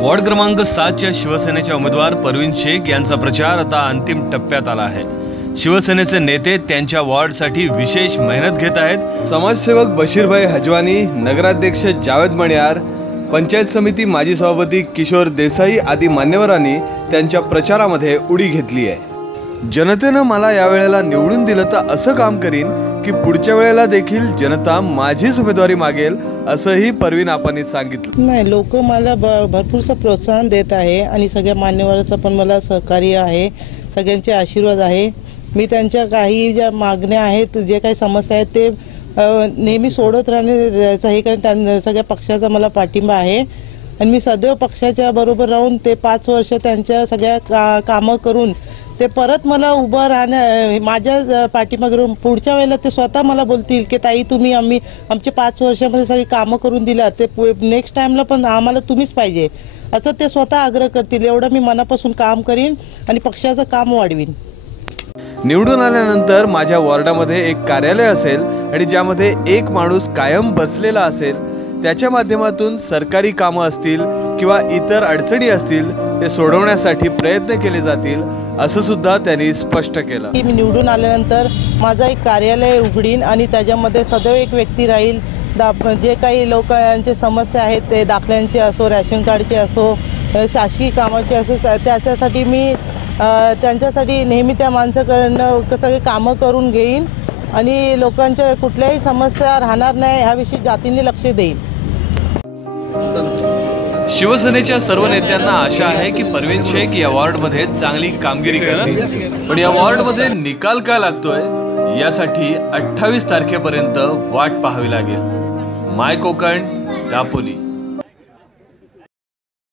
Ward क्रमांक 7च्या शिवसेनेच्या उमेदवार परवीन शेख यांचा प्रचार आता अंतिम टप्प्यात आला आहे। शिवसेनेचे नेते त्यांच्या वॉर्डसाठी विशेष मेहनत घेत आहेत। समाजसेवक बशीरभाई हजवानी, नगराध्यक्ष जावेद मणियार, पंचायत समिती माजी सभापती किशोर देसाई आदी मान्यवरांनी त्यांच्या प्रचारामध्ये उडी घेतली आहे। जनतेनं मला यावेळेला निवडून दिलं तर असं काम करीन की पुढच्या वेळेला देखील जनता माझीच उमेदवारी मागेल, असंही परवीन आपांनी सांगितलं। नाही, लोक मला भरपूरचं प्रोत्साहन देत आहे आणि सगळ्या मान्यवरांचं पण मला सहकार्य आहे, सगळ्यांचे आशीर्वाद आहे। मी त्यांच्या काही ज्या मागण्या आहेत, जे काही समस्या आहेत ते नेहमी सोडत राहण्याचं हे कारण त्यांना सगळ्या पक्षाचा मला पाठिंबा आहे आणि मी सदैव पक्षाच्या बरोबर राहून ते 5 वर्ष त्यांच्या सगळ्या कामं करून ते परत मला उभं राहणं माझ्या पाठीमागून पुढच्या वेळेला ते स्वतः मला बोलतील की ताई तुम्ही आमचे 5 वर्षामध्ये सगळी कामं करून दिला, ते नेक्स्ट टाइमला पण आम्हाला तुम्हीच पाहिजे असं ते स्वतः आग्रह करतील। एवढं मी मनापासून काम करीन आणि पक्षाचं काम वाढवीन। निवडून आल्यानंतर माझ्या वॉर्डामध्ये एक कार्यालय असेल आणि ज्यामध्ये एक माणूस कायम बसलेला असेल, त्याच्या माध्यमातून सरकारी कामं असतील किंवा इतर अडचणी असतील ते सोडवण्यासाठी प्रयत्न केले जातील, असं सुद्धा त्यांनी स्पष्ट केलं। मी निवडून आल्यानंतर माझा एक कार्यालय उघडीन आणि त्याच्यामध्ये सदैव एक व्यक्ती राहील। जे काही लोकांचे समस्या आहेत ते दाखल्यांचे असो, रॅशन कार्डचे असो, शासकीय कामाचे असो, त्याच्यासाठी मी त्यांच्यासाठी नेहमी त्या माणसाकडनं सगळे कामं करून घेईन आणि लोकांच्या कुठल्याही समस्या राहणार नाही ह्याविषयी जातीने लक्ष देईन। शिवसेनेच्या सर्व नेत्यांना आशा आहे की परवीन शेख या वॉर्डमध्ये चांगली कामगिरी करतील, पण या वॉर्डमध्ये निकाल काय लागतोय यासाठी 28 तारखेपर्यंत वाट पाहावी लागेल। माय कोकण, दापोली।